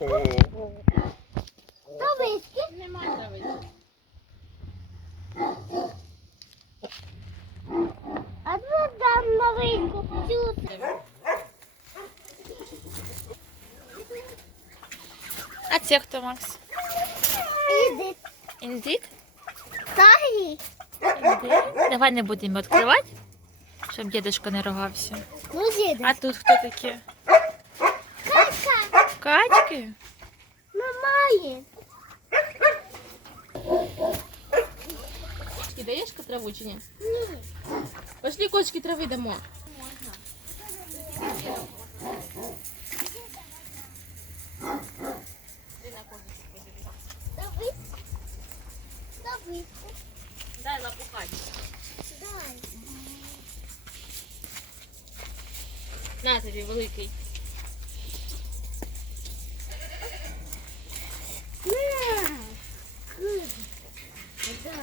Травички. Нема травички. А тут дам новинку. А це хто, Макс? Іди. Індик? Тагі. Давай не будемо відкривати, щоб дідушка не ругався. Ну. А тут хто такі? Качки? Немає. Кочки даєш траву чи ні? Ні. Пошли кочки трави дамо. Дай лапухать. Дай. На тобі великий. На. Куди? Да.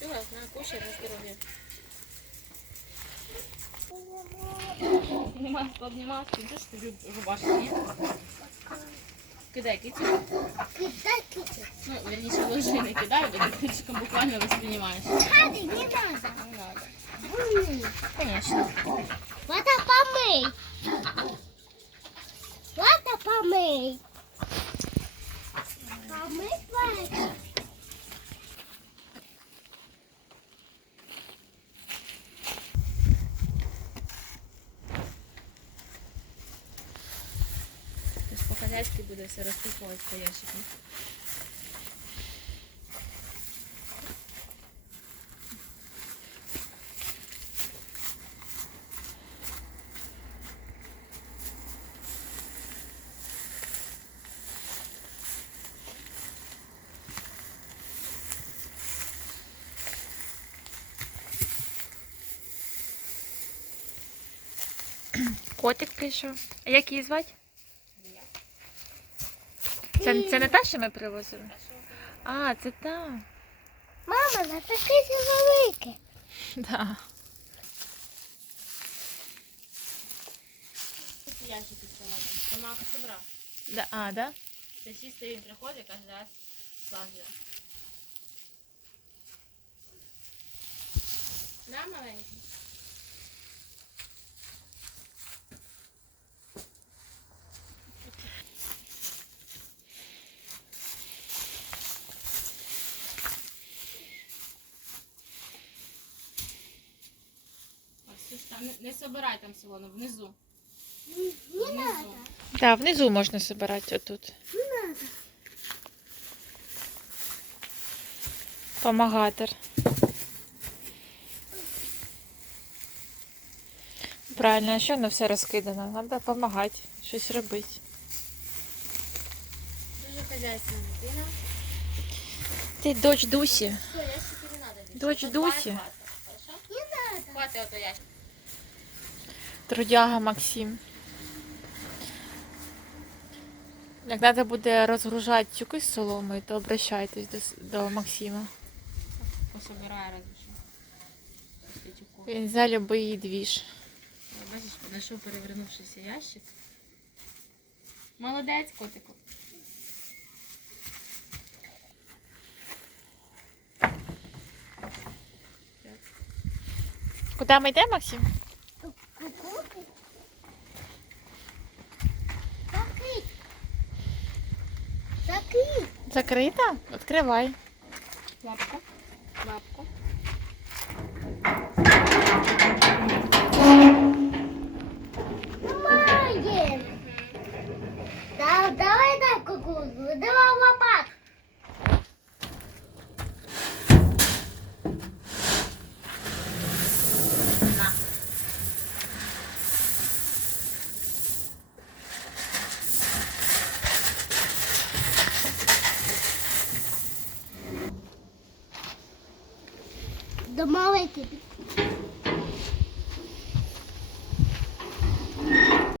Чого? На, кушай на. Нема, обнімав, ти ж ти рубашки, ні? Кидай кицю. Кидай, кидай. Ну, верніше, ложи, не кидай, ти кицьком буквально воспринимаєш. Хади, не надо. Не надо. М. Конечно. Вода помий. Вода помий. По-хазяйськи буде все розпихувати по ящику. Котик прийшов. А як її звати? Це, це не та, що ми привозили? А, це та. Мама, на таке велике. Да. Сама собрав. Да, а, да? Це чисто він приходить, кожен раз складує. Да, маленький? Там не, не собирай там солону, внизу. Не Внизу. надо. Да, внизу можна збирати отут. Не надо. Помагатор. Правильно, а що воно все розкидано? Треба допомагати, щось робити. Дуже хазяйственна дитина. Ти дочь Дусі. Все, ящики не надо. Дочь Дусі. Хватить ото ящик. Трудяга Максим. Як треба буде розгружати якусь соломою, то обращайтесь до, до Максима. Після тюку. Він за любий двіж. Бачиш, знайшов перевернувшийся ящик. Молодець, котику. Куди ми йдемо, Максим? Закрита? Відкривай. Лапку. Лапку. Да, давай дай кукурузу. Давай До маленький.